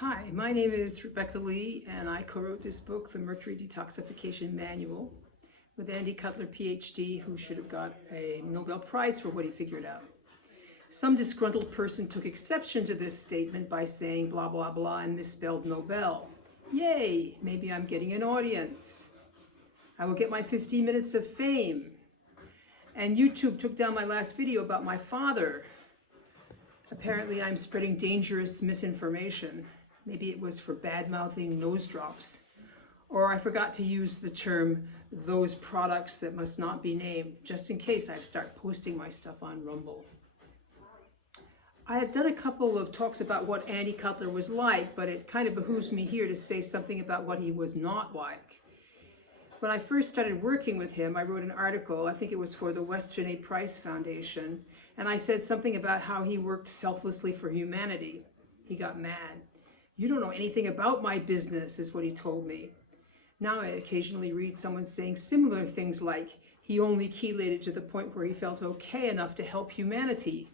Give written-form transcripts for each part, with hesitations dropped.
Hi, my name is Rebecca Lee, and I co-wrote this book, The Mercury Detoxification Manual, with Andy Cutler, PhD, who should have got a Nobel Prize for what he figured out. Some disgruntled person took exception to this statement by saying blah, blah, blah, and misspelled Nobel. Yay, maybe I'm getting an audience. I will get my 15 minutes of fame. And YouTube took down my last video about my father. Apparently I'm spreading dangerous misinformation. Maybe it was for bad-mouthing nose drops. Or I forgot to use the term, those products that must not be named, just in case I start posting my stuff on Rumble. I have done a couple of talks about what Andy Cutler was like, but it kind of behooves me here to say something about what he was not like. When I first started working with him, I wrote an article, I think it was for the Weston A. Price Foundation, and I said something about how he worked selflessly for humanity. He got mad. "You don't know anything about my business," is what he told me. Now I occasionally read someone saying similar things like, he only chelated to the point where he felt okay enough to help humanity.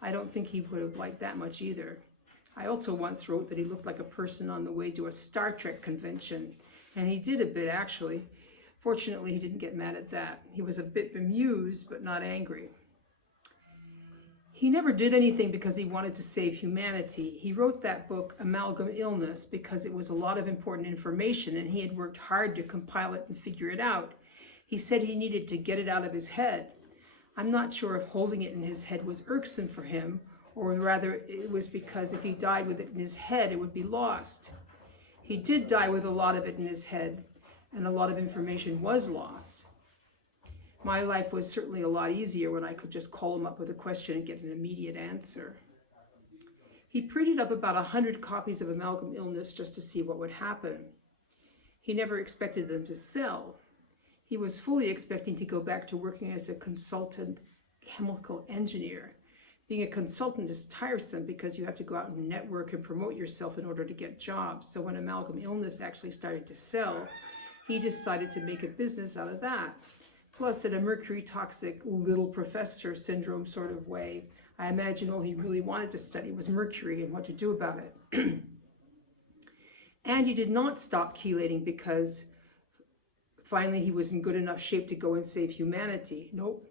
I don't think he would have liked that much either. I also once wrote that he looked like a person on the way to a Star Trek convention, and he did a bit actually. Fortunately, he didn't get mad at that. He was a bit bemused, but not angry. He never did anything because he wanted to save humanity. He wrote that book, Amalgam Illness, because it was a lot of important information and he had worked hard to compile it and figure it out. He said he needed to get it out of his head. I'm not sure if holding it in his head was irksome for him, or rather it was because if he died with it in his head, it would be lost. He did die with a lot of it in his head, and a lot of information was lost. My life was certainly a lot easier when I could just call him up with a question and get an immediate answer. He printed up about 100 copies of Amalgam Illness just to see what would happen. He never expected them to sell. He was fully expecting to go back to working as a consultant chemical engineer. Being a consultant is tiresome because you have to go out and network and promote yourself in order to get jobs. So when Amalgam Illness actually started to sell, he decided to make a business out of that. Plus, in a mercury toxic little professor syndrome sort of way, I imagine all he really wanted to study was mercury and what to do about it. Andy did not stop chelating because finally he was in good enough shape to go and save humanity. Nope.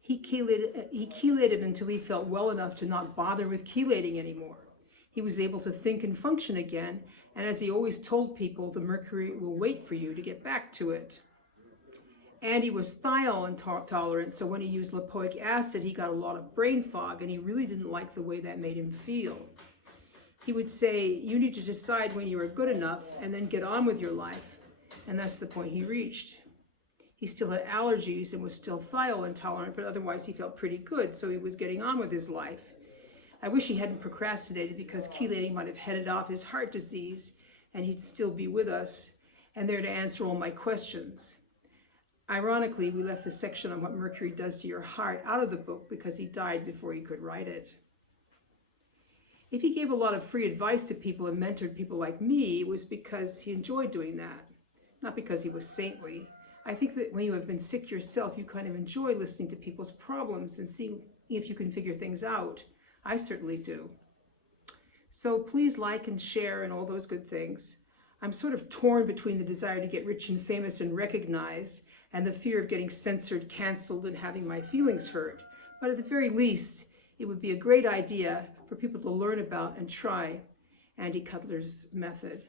He chelated until he felt well enough to not bother with chelating anymore. He was able to think and function again, and as he always told people, the mercury will wait for you to get back to it. Andy was thiol intolerant, so when he used lipoic acid, he got a lot of brain fog, and he really didn't like the way that made him feel. He would say, you need to decide when you are good enough and then get on with your life, and that's the point he reached. He still had allergies and was still thiol intolerant, but otherwise he felt pretty good, so he was getting on with his life. I wish he hadn't procrastinated because chelating might have headed off his heart disease, and he'd still be with us and there to answer all my questions. Ironically, we left the section on what mercury does to your heart out of the book because he died before he could write it. If he gave a lot of free advice to people and mentored people like me, it was because he enjoyed doing that, not because he was saintly. I think that when you have been sick yourself, you kind of enjoy listening to people's problems and seeing if you can figure things out. I certainly do. So please like and share and all those good things. I'm sort of torn between the desire to get rich and famous and recognized and the fear of getting censored, canceled, and having my feelings hurt. But at the very least, it would be a great idea for people to learn about and try Andy Cutler's method.